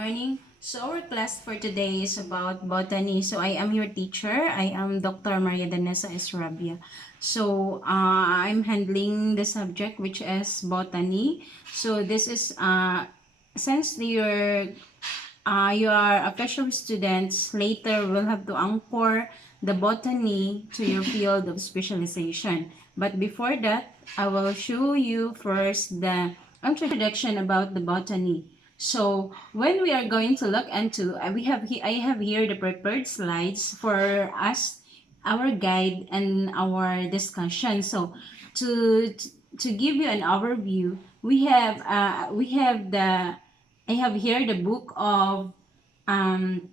morning. So our class for today is about botany. So I am your teacher. I am Dr. Maria Danessa Esrabia. So I'm handling the subject which is botany. So this is since you are official students, later will have to anchor the botany to your field of specialization. But before that, I will show you first the introduction about the botany. So when we are going to look into, I have here the prepared slides for us, our guide and our discussion. So to to give you an overview, we have the I have here the book of um,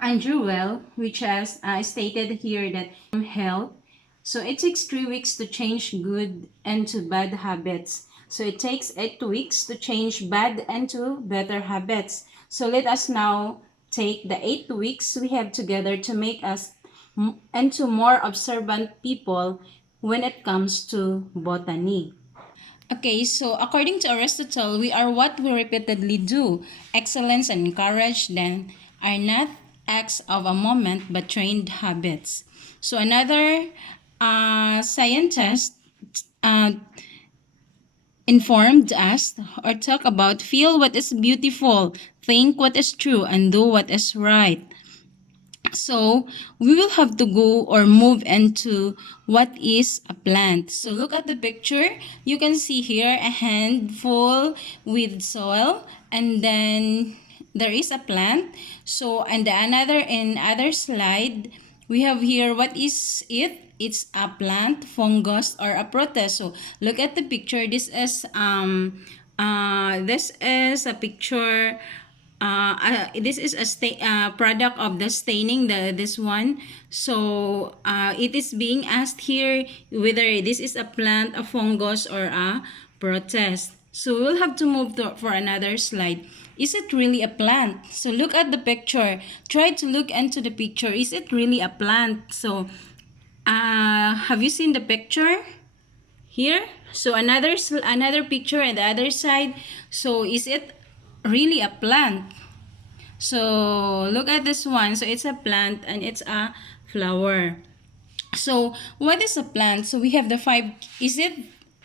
Andrew Well, which has stated here that health. So it takes 3 weeks to change good into bad habits. So it takes 8 weeks to change bad into better habits. So let us now take the 8 weeks we have together to make us into more observant people when it comes to botany. Okay, so according to Aristotle, we are what we repeatedly do. Excellence and courage then are not acts of a moment but trained habits. So another scientist uh, informed us or talk about feel what is beautiful, think what is true, and do what is right. So we will have to go or move into what is a plant. So look at the picture. You can see here a handful with soil, and then there is a plant. So and the another in other slide, we have here what is it? It's a plant, fungus, or a protist. So look at the picture. This is a picture this is a product of the staining, this one. So it is being asked here whether this is a plant, a fungus, or a protist. So we'll have to move for another slide. Is it really a plant? So look at the picture. Try to look into the picture. Is it really a plant? So have you seen the picture here? So another picture on the other side. So is it really a plant? So look at this one. So it's a plant and it's a flower. So what is a plant? So we have the five. Is it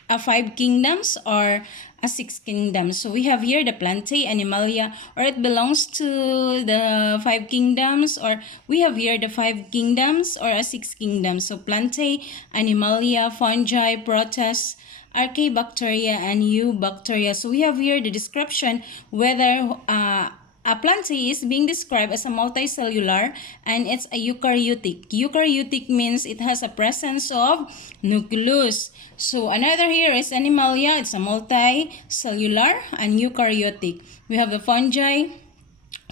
a five kingdoms or a six kingdoms? So we have here the plantae, animalia, or it belongs to the five kingdoms, or we have here the five kingdoms or a six kingdoms. So plantae, animalia, fungi, protists, archaebacteria, and eubacteria. So we have here the description whether a plantae is being described as a multicellular and it's a eukaryotic. Eukaryotic means it has a presence of nucleus. So another here is animalia. It's a multicellular and eukaryotic. We have the fungi,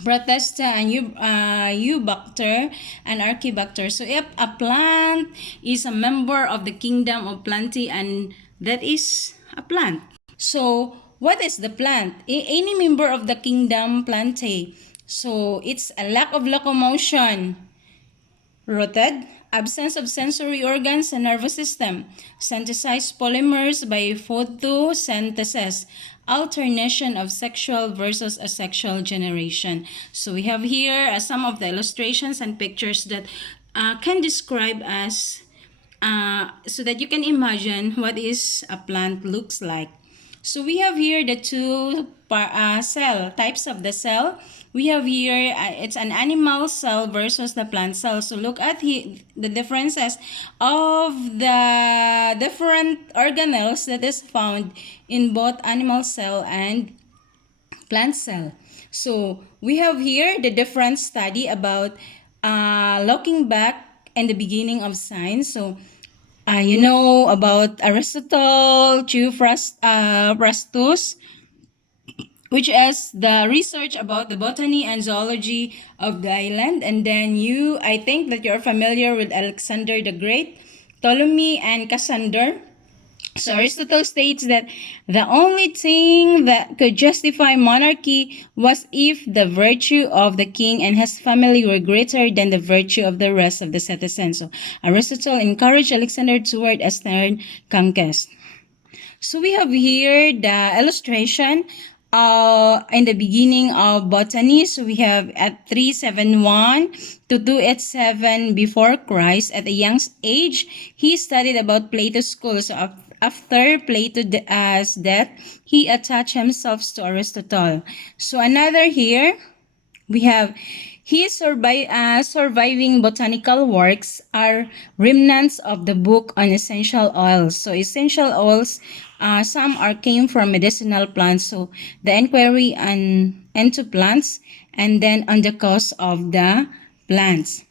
Protesta, and Eubacter, and Archaebacter. So if a plant is a member of the kingdom of Plantae, and that is a plant. So what is the plant? Any member of the kingdom Plantae. So it's a lack of locomotion, rooted, absence of sensory organs and nervous system, synthesized polymers by photosynthesis, alternation of sexual versus asexual generation. So we have here some of the illustrations and pictures that can describe as so that you can imagine what is a plant looks like. So we have here the two cell types of the cell. We have here it's an animal cell versus the plant cell. So look at the differences of the different organelles that is found in both animal cell and plant cell. So we have here the different study about looking back and the beginning of science. So you know about Aristotle, Theophrastus, which is the research about the botany and zoology of the island. And then I think that you're familiar with Alexander the Great, Ptolemy, and Cassander. So Aristotle states that the only thing that could justify monarchy was if the virtue of the king and his family were greater than the virtue of the rest of the citizens. So Aristotle encouraged Alexander toward a stern conquest. So we have here the illustration in the beginning of botany. So we have at 371 to 287 before Christ. At a young age, he studied about Plato's school. So after Plato's death, he attached himself to Aristotle. So another here, we have his surviving botanical works are remnants of the book on essential oils. So essential oils, some are came from medicinal plants. So the inquiry on into plants and then on the cause of the plants.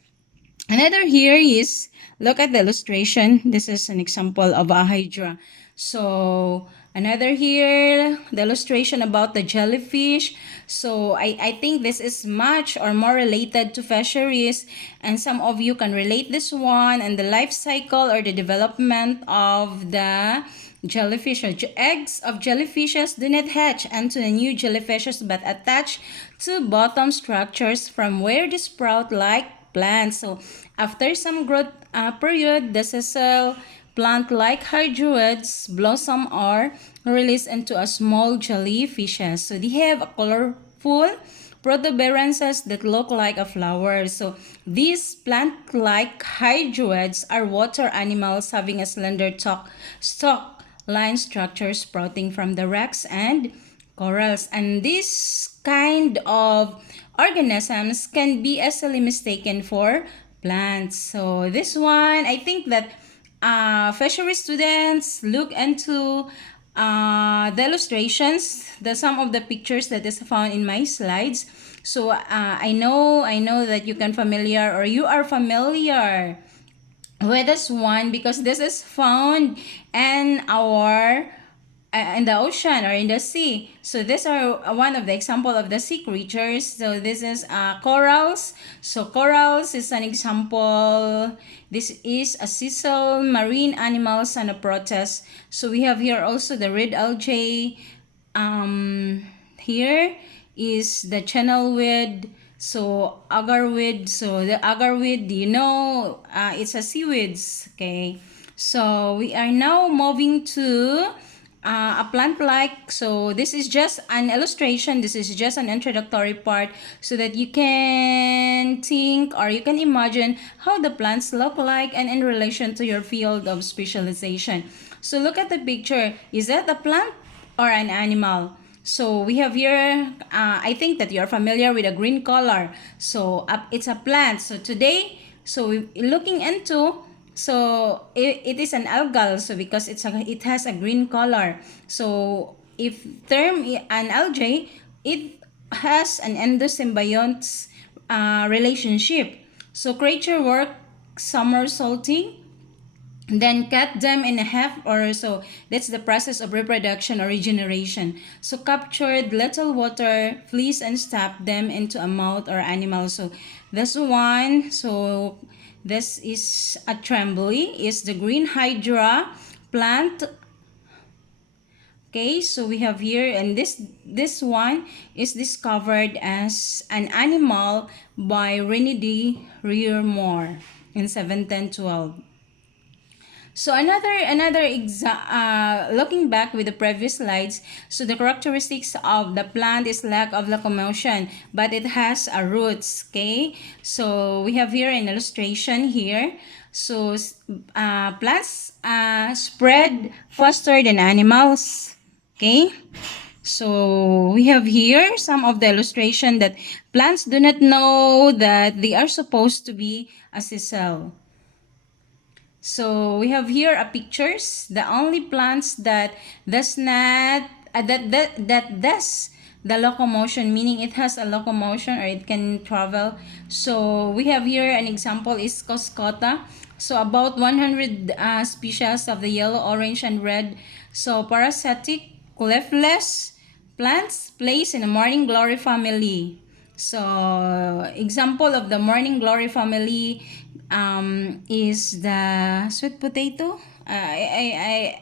Another here is, look at the illustration. This is an example of a hydra. So another here, the illustration about the jellyfish. So I think this is much or more related to fisheries, and some of you can relate this one, and the life cycle or the development of the jellyfish. Eggs of jellyfishes do not hatch into the new jellyfishes but attach to bottom structures from where they sprout like plants. So after some growth period, the sessile plant-like hydroids blossom or release into a small jellyfishes. So they have a colorful protuberances that look like a flower. So these plant-like hydroids are water animals having a slender stalk line structure sprouting from the rocks and corals. And this kind of organisms can be easily mistaken for plants. So this one, I think that fishery students look into the illustrations, the some of the pictures that is found in my slides. So I know that you can familiar or you are familiar with this one because this is found in our in the ocean or in the sea. So these are one of the example of the sea creatures. So this is corals. So corals is an example. This is a sessile marine animals and a protist. So we have here also the red algae. Here is the channelweed. So agarweed. So the agarweed, it's a seaweeds. Okay. So we are now moving to a plant like. So this is just an illustration, this is just an introductory part so that you can think or you can imagine how the plants look like and in relation to your field of specialization. So look at the picture. Is that a plant or an animal? So we have here, I think that you're familiar with a green color. So it's a plant. So today, so we're looking into, so it is an algal. So because it has a green color. So if term an algae, it has an endosymbionts relationship. So creature work somersaulting, then cut them in half or so. That's the process of reproduction or regeneration. So captured little water fleas and stuff them into a mouth or animal. So this one, so this is a trembly, is the green hydra plant. Okay, so we have here, and this one is discovered as an animal by René de Reaumur in 1712. So looking back with the previous slides, so the characteristics of the plant is lack of locomotion, but it has a roots. Okay, so we have here an illustration here. So plants spread faster than animals. Okay, so we have here some of the illustration that plants do not know that they are supposed to be a sessile. So we have here a pictures. The only plants that does not that does the locomotion, meaning it has a locomotion or it can travel. So we have here an example is Coscota. So about 100 species of the yellow, orange, and red. So parasitic leafless plants placed in the morning glory family. So example of the morning glory family is the sweet potato. I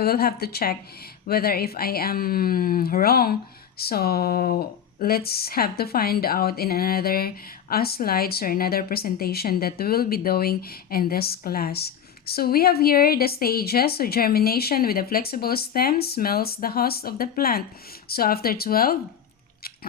will have to check whether if I am wrong. So let's have to find out in another slides or another presentation that we will be doing in this class. So we have here the stages. So germination with a flexible stem smells the host of the plant. So after 12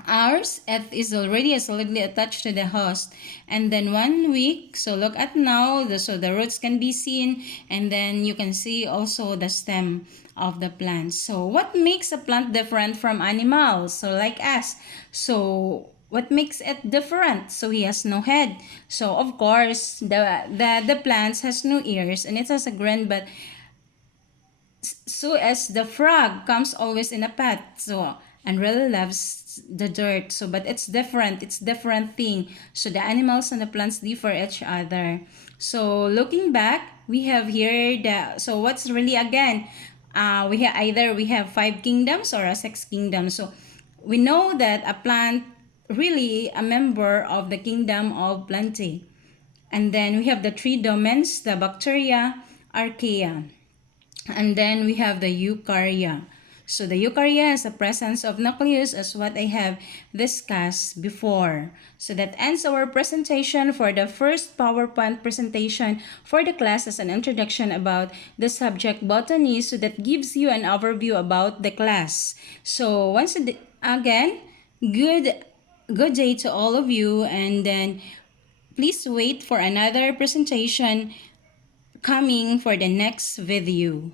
hours, it is already solidly attached to the host. And then 1 week, so look at now, so the roots can be seen, and then you can see also the stem of the plant. So what makes a plant different from animals? So like us. So what makes it different? So he has no head. So of course, the plants has no ears and it has a grin, but so as the frog comes always in a path, so and really loves the dirt, so but it's different thing. So the animals and the plants differ each other. So looking back, we have here the, so what's really again, we have 5 kingdoms or a 6 kingdom. So we know that a plant really a member of the kingdom of plantae. And then we have the 3 domains, the bacteria, archaea. And then we have the eukarya. So the eukarya is the presence of nucleus, as what I have discussed before. So that ends our presentation for the first PowerPoint presentation for the class as an introduction about the subject botany. So that gives you an overview about the class. So once again, good day to all of you, and then please wait for another presentation coming for the next video.